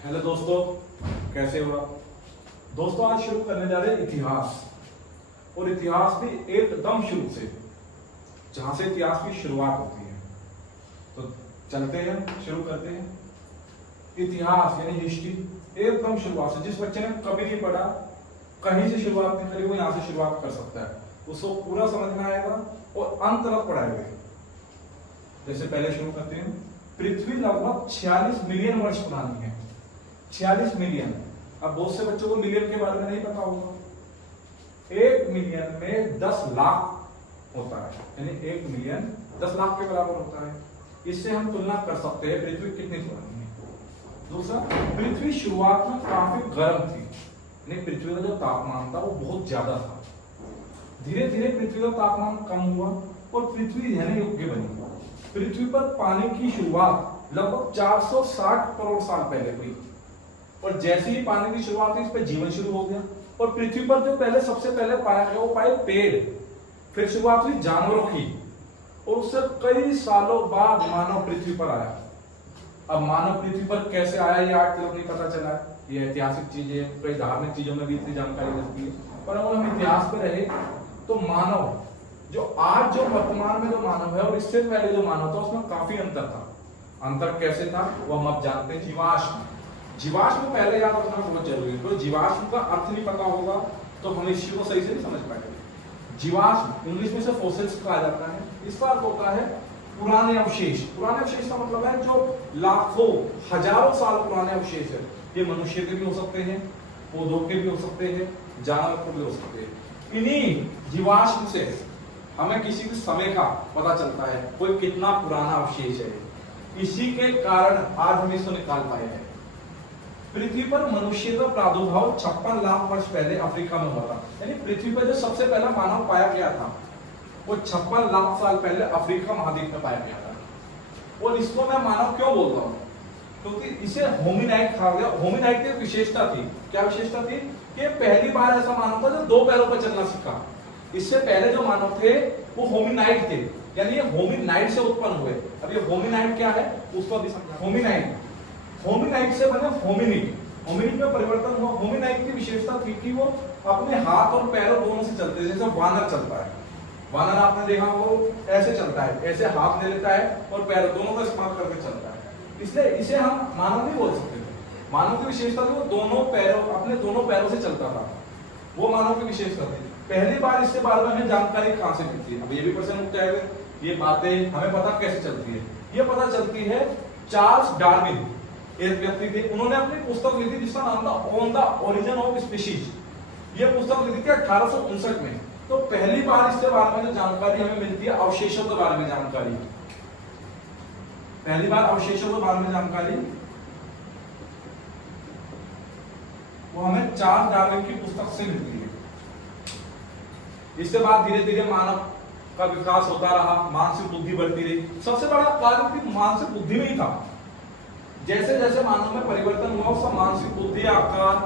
Hello दोस्तों, कैसे हो आप? दोस्तों, आज शुरू करने जा रहे हैं इतिहास। और इतिहास भी एकदम शुरू से, जहां से इतिहास की शुरुआत होती है। तो चलते हैं, शुरू करते हैं। इतिहास यानी हिस्ट्री एकदम शुरुआत से। जिस बच्चे ने कभी नहीं पढ़ा, कहीं से शुरुआत नहीं करी, वो यहां से शुरुआत कर सकता है। उसको पूरा समझ में आएगा और अंत तक पढ़ाएगा। जैसे पहले शुरू करते हैं। पृथ्वी लगभग 46 मिलियन वर्ष पुरानी है। 46 मिलियन। अब बहुत से बच्चों को मिलियन के बारे में नहीं पता होगा। 1 मिलियन में 10 लाख होता है, यानी 1 मिलियन 10 लाख के बराबर होता है। इससे हम तुलना कर सकते हैं पृथ्वी कितनी पुरानी है। दूसरा, पृथ्वी शुरुआत में काफी गर्म थी, यानी पृथ्वी का जो तापमान था वो बहुत ज्यादा था। धीरे धीरे पृथ्वी का तापमान कम हुआ और पृथ्वी रहने योग्य बनी। पृथ्वी पर पानी की शुरुआत लगभग 460 करोड़ साल पहले हुई। और जैसे ही पानी की शुरुआत हुई, इस पर जीवन शुरू हो गया। और पृथ्वी पर जो पहले सबसे पहले पाया गया वो पाए पेड़। फिर शुरुआत हुई जानवरों की, और उससे कई सालों बाद मानव पृथ्वी पर आया। अब मानव पृथ्वी पर कैसे आया ये आज तक नहीं पता चला। ये ऐतिहासिक चीजें, कई धार्मिक चीजों में भी इतनी जानकारी लगती है। पर अगर हम इतिहास पर रहे तो मानव जो आज जो वर्तमान में जो मानव है और इससे पहले जो मानव था, उसमें काफी अंतर था। अंतर कैसे था वो हम अब जानते हैं। जीवाश्म। जीवाश्म पहले याद रखना बहुत जरूरी है। तो जीवाश्म का अर्थ नहीं पता होगा तो हम इस चीज को सही से नहीं समझ पाएंगे। जीवाश्म इंग्लिश में से फोसिल्स कहा जाता है। इसका अर्थ होता है पुराने अवशेष। पुराने अवशेष का मतलब है जो लाखों हजारों साल पुराने अवशेष है। ये मनुष्य के भी हो सकते हैं, पौधों के भी हो सकते हैं, जानवर के भी हो सकते हैं। इन्हीं जीवाश्म से हमें किसी भी समय का पता चलता है, कोई कितना पुराना अवशेष है। इसी के कारण आज हम इसको निकाल पाए हैं। पृथ्वी पर मनुष्य का प्रादुर्भाव 56 लाख वर्ष पहले अफ्रीका में हुआ था। यानी पृथ्वी पर जो सबसे पहला मानव पाया गया था वो 56 लाख साल पहले अफ्रीका महाद्वीप में पाया गया था। और इसको मैं मानव क्यों बोल रहा हूँ? क्योंकि इसे होमिनाइड कहा गया। होमिनाइड की विशेषता थी। क्या विशेषता थी? कि पहली बार ऐसा मानव था जो 2 पैरों पर चलना सीखा। इससे पहले जो मानव थे वो होमिनाइड थे, यानी ये होमिनाइड से उत्पन्न हुए। अब ये होमिनाइड क्या है उसको भी समझना। होमिनाइड, होमिनाइड से बने होमिनिड। होमिनिड में परिवर्तन हुआ। होमिनाइड की विशेषता थी कि वो अपने हाथ और पैरों दोनों से चलते, जैसे वानर चलता है। वानर आपने देखा वो ऐसे चलता है, ऐसे हाथ ले लेता है और पैर दोनों का इस्तेमाल करके चलता है। इसलिए इसे हम मानव नहीं बोल सकते थे। मानव की विशेषता थी वो दोनों पैरों, अपने दोनों पैरों से चलता था। वो मानव की विशेषता थी। पहली बार इसके बारे में हमें जानकारी कहां से मिलती है? अब ये भी प्रश्न उठ जाएगा, ये बातें हमें पता कैसे चलती है? ये पता चलती है चार्ल्स डार्विन, एक व्यक्ति थे, उन्होंने अपनी पुस्तक लिखी जिसका नाम था on the origin of species. ये पुस्तक लिखी थी 1859 में। तो पहली बार इसके बारे में जो जानकारी हमें मिलती है, अवशेषों के बारे में जानकारी। पहली बार अवशेषों के बारे में जानकारी वो हमें चार्ल्स डार्विन की पुस्तक से मिलती है। इसके बाद धीरे धीरे मानव का विकास होता रहा, मानसिक बुद्धि बढ़ती रही। सबसे बड़ा कारण कि मानसिक बुद्धि में ही था। जैसे जैसे मानव में परिवर्तन हुआ, उसका मानसिक बुद्धि, आकार,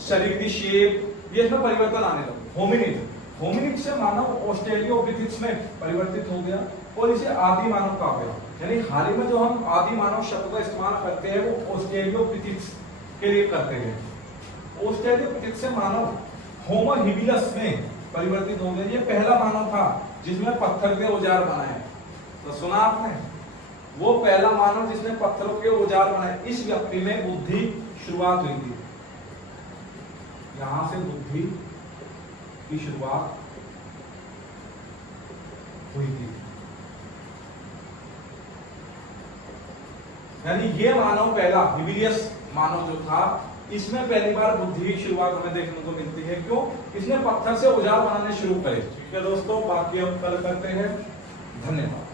शरीर की शेप, ये इसमें परिवर्तन आने लगा। होमिनिड, होमिनिड से मानव ऑस्ट्रेलियोपिथेकस में परिवर्तित हो गया और इसे आदि मानव कहा गया। यानी हाल ही में जो हम आदि मानव शब्द का इस्तेमाल करते हैं वो ऑस्ट्रेलियोपिथेकस के लिए करते हैं। ऑस्ट्रेलियोपिथेकस से मानव होमो हिबिलस में परिवर्तित हो गया। ये पहला मानव था जिसने पत्थर के औजार बनाए। तो सुना आपने, वो पहला मानव जिसने पत्थरों के औजार बनाए। इस व्यक्ति में बुद्धि शुरुआत हुई थी। यहां से बुद्धि की शुरुआत हुई थी। यानी ये मानव पहला हिबिलियस मानव जो था, इसमें पहली बार बुद्धि की शुरुआत हमें देखने को मिलती है। क्यों? इसने पत्थर से औजार बनाने शुरू करे। ठीक है दोस्तों, बाकी हम कल करते हैं। धन्यवाद।